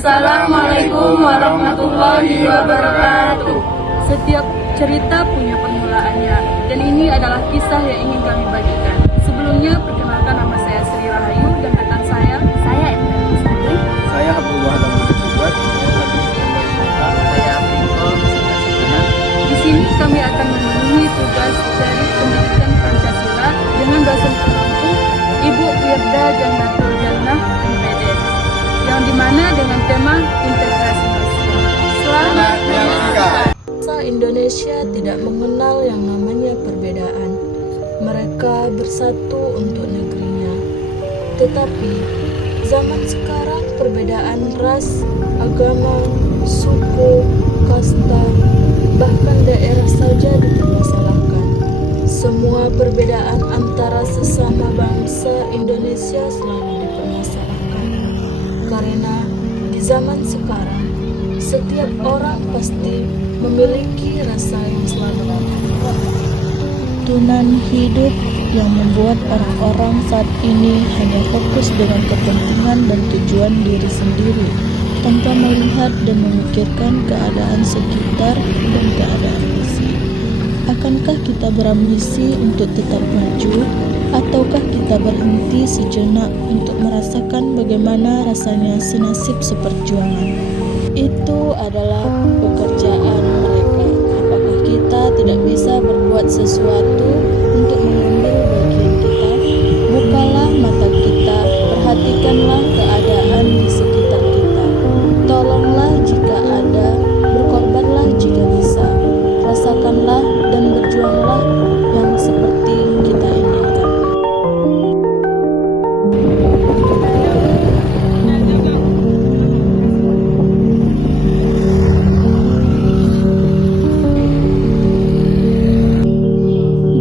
Assalamualaikum warahmatullahi wabarakatuh. Setiap cerita punya permulaannya, dan ini adalah kisah yang ingin kami bagikan. Sebelumnya, perkenalkan nama saya Sri Rahayu dan rekan saya Endra Musari. Saya Abdullah Lamul Subat. Saya Fikol Sekina. Di sini kami akan memenuhi tugas dari pendidikan Pancasila dengan dosen penampung Ibu Wirda Jannatul Jannah MPD, yang dimana dengan tema integrasi nasional. Selamat menyaksikan. Bangsa Indonesia tidak mengenal yang namanya perbedaan. Mereka bersatu untuk negerinya. Tetapi zaman sekarang perbedaan ras, agama, suku, kasta, bahkan daerah saja dipermasalahkan. Semua perbedaan antara sesama bangsa Indonesia selalu dipermasalahkan. Karena di zaman sekarang, setiap orang pasti memiliki rasa yang selalu kuat. Tuntunan hidup yang membuat orang-orang saat ini hanya fokus dengan kepentingan dan tujuan diri sendiri, tanpa melihat dan memikirkan keadaan sekitar dan keadaan misi. Akankah kita berambisi untuk tetap maju, ataukah kita berhenti sejenak untuk merasakan bagaimana rasanya senasib seperjuangan? Itu adalah pekerjaan mereka. Apakah kita tidak bisa berbuat sesuatu untuk mengambil bagian kita? Bukalah mata kita, perhatikanlah keadaan di sekitar kita. Tolonglah jika ada, berkorbanlah jika bisa. Rasakanlah dan berjuanglah yang seperti kita inginkan.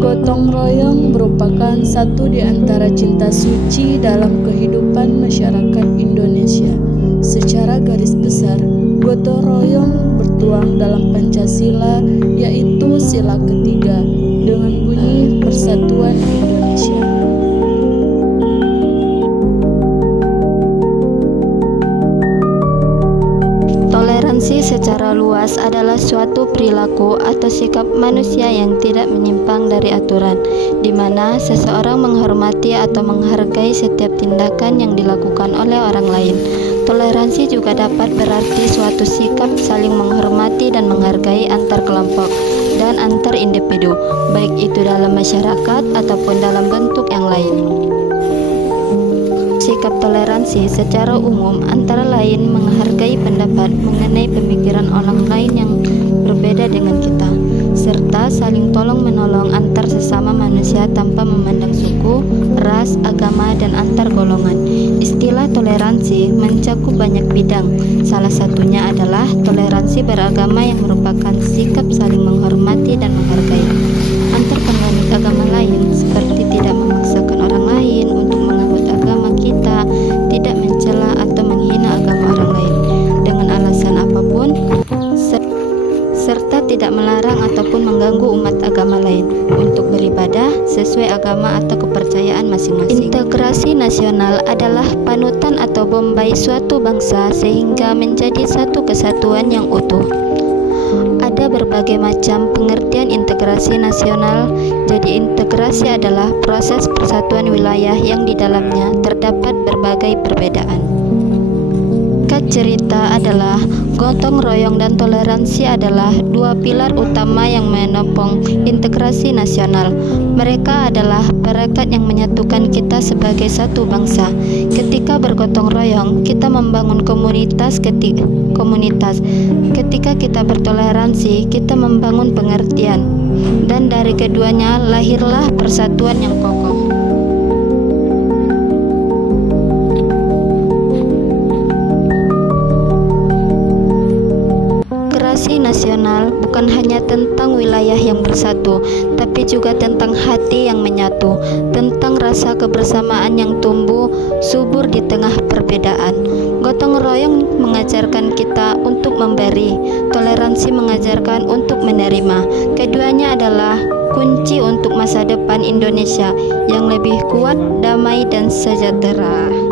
Gotong royong merupakan satu di antara cinta suci dalam kehidupan masyarakat Indonesia. Secara garis besar, gotong royong bertuang dalam Pancasila, yaitu sila ketiga, dengan bunyi Persatuan Indonesia. Toleransi secara luas adalah suatu perilaku atau sikap manusia yang tidak menyimpang dari aturan, di mana seseorang menghormati atau menghargai setiap tindakan yang dilakukan oleh orang lain. Toleransi juga dapat berarti suatu sikap saling menghormati dan menghargai antar kelompok dan antar individu, baik itu dalam masyarakat ataupun dalam bentuk yang lain. Sikap toleransi secara umum antara lain menghargai pendapat mengenai pemikiran orang lain yang berbeda dengan kita, serta saling tolong-menolong antar sesama manusia tanpa memandang suku, ras, agama, dan antar golongan. Istilah toleransi mencakup banyak bidang. Salah satunya adalah toleransi beragama yang merupakan sikap saling menghormati dan menghargai antar penganut agama lain, seperti tidak memaksakan orang lain untuk menganut agama kita, tidak mencela atau menghina agama orang lain dengan alasan apapun, serta tidak melarang ataupun mengganggu umat agama lain untuk beribadah sesuai agama atau kepercayaan masing-masing. Integrasi nasional adalah panutan atau bombay suatu bangsa sehingga menjadi satu kesatuan yang utuh. Ada berbagai macam pengertian integrasi nasional. Jadi integrasi adalah proses persatuan wilayah yang di dalamnya terdapat berbagai perbedaan. Cerita adalah gotong royong dan toleransi adalah dua pilar utama yang menopang integrasi nasional. Mereka adalah perekat yang menyatukan kita sebagai satu bangsa. Ketika bergotong royong, kita membangun komunitas. Ketika kita bertoleransi, kita membangun pengertian. Dan dari keduanya lahirlah persatuan yang kokoh. Nasional bukan hanya tentang wilayah yang bersatu, tapi juga tentang hati yang menyatu, tentang rasa kebersamaan yang tumbuh subur di tengah perbedaan. Gotong royong mengajarkan kita untuk memberi, toleransi mengajarkan untuk menerima. Keduanya adalah kunci untuk masa depan Indonesia yang lebih kuat, damai, dan sejahtera.